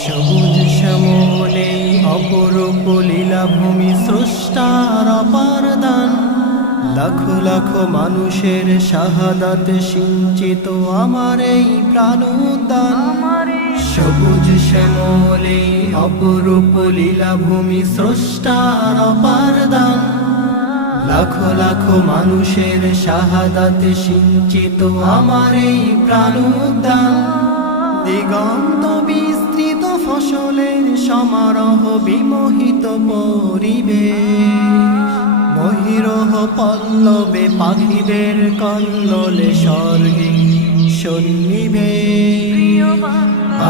সবুজ শ্যামলে অপরূপ লীলাভূমি স্রষ্টার অপার দান। লাখো লাখো মানুষের শাহাদাত সিঞ্চিত আমার এই প্রাণোদ্যান। সবুজ শ্যামলে অপরূপ লীলাভূমি স্রষ্টার অপার দান। লাখো লাখো মানুষের শাহাদাত সিঞ্চিত আমার এই প্রাণোদ্যান। দিগন্ত ফসলের সমারোহ বিমোহিত পরিবেশ। মহিরহ পল্লবে পাখিদের কল্লোলে স্বর্গে সন্নিবেশ।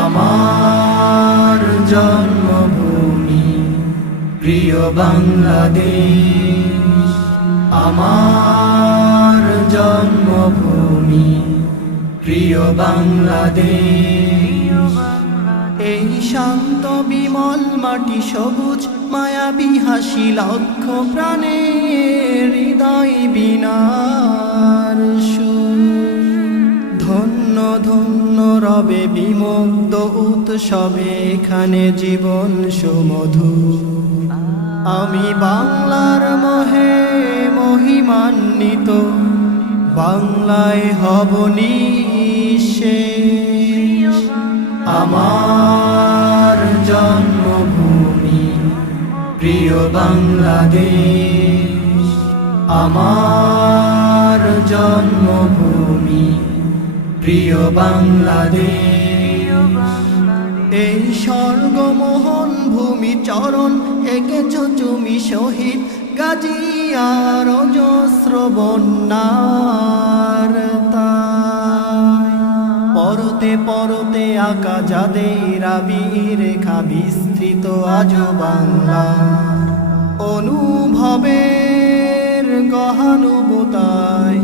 আমার জন্মভূমি প্রিয় বাংলাদেশ। আমার জন্মভূমি প্রিয় বাংলাদেশ। এই শান্ত বিমল মাটি সবুজ, মায়াবী হাসি লক্ষ প্রাণের হৃদয় বিনার ধন্য ধন্য রবে বিমুগ্ধ উৎসবে, এখানে জীবন সুমধু আমি বাংলার মহে মহিমান্বিত, বাংলায় হব নিঃশেষ আমার জন্মভূমি, প্রিয় বাংলাদেশ আমার জন্মভূমি, প্রিয় বাংলাদেশ এই স্বর্গমোহন ভূমি চরণ এঁকেছ তুমি শহীদ, গাজিয়ার অজস্র। পরতে পরতে আঁকা যাদের রেখা বিস্তৃত আজ বাংলা অনুভবের গহানুভূতায়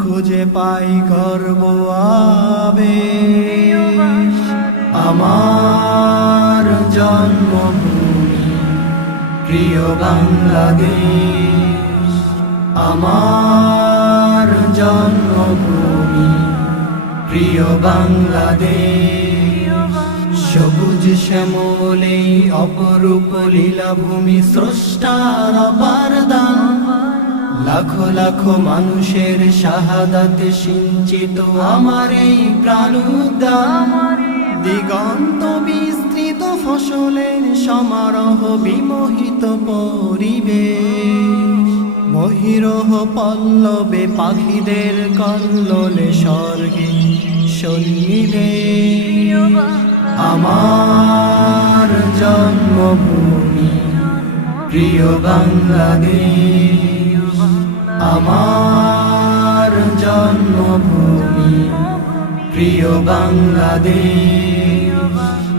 খুঁজে পাই গর্ব আবেশ আমার জন্মভূমি প্রিয় বাংলাদেশ। আমার বাংলাদেশ। সবুজ শ্যামলে অপরূপ লীলাভূমি স্রষ্টার অপার লাখো লাখো মানুষের শাহাদাত সিঞ্চিত আমার এই প্রাণোদ্যান। দিগন্ত বিস্তৃত ফসলের সমারোহ বিমোহিত পরিবেশ। মহিরহ পল্লবে পাখিদের কল্লোলে স্বর্গে সন্নিবেশ আমার জন্মভূমি প্রিয় বাংলাদেশ। আমার জন্মভূমি প্রিয় বাংলাদেশ।